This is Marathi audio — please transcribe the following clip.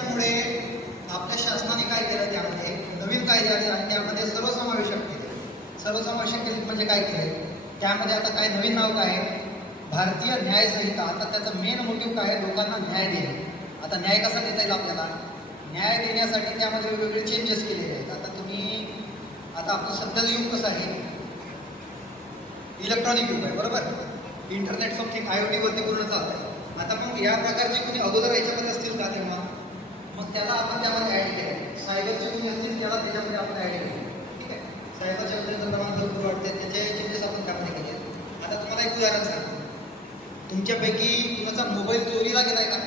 त्याच्यामुळे आपल्या शासनाने काय केलं, त्यामध्ये नवीन कायदे आले आणि त्यामध्ये सर्वसमावेशक केले. सर्वसमावेशक केले म्हणजे काय केले, त्यामध्ये आता काय नवीन नाव काय आहे, भारतीय न्याय संहिता. आता त्याचा मेन मोटिव्ह काय आहे, लोकांना न्याय देणे. आता न्याय कसा देता येईल आपल्याला, न्याय देण्यासाठी त्यामध्ये वेगवेगळे चेंजेस केलेले आहेत. आता आपलं सध्याचं युग कसं आहे, इलेक्ट्रॉनिक युग आहे, बरोबर. इंटरनेट समथिंग IoT वरती पूर्ण चालत आहे. आता मग या प्रकारचे कोणी अगोदर याच्यामध्ये असतील का तेव्हा, मग त्याला आपण त्यामध्ये ऍड केलं. सायबरचे कोणी असतील त्याला त्याच्यामध्ये आपण ऍड केलं. ठीक आहे, सायबरच्या प्रमाण भरपूर वाढते, त्याचे चेंजेस आपण त्यामध्ये केले. आता तुम्हाला एक उदाहरण सांगतो, तुमच्यापैकी कुणाचा मोबाईल चोरीला गेलाय का?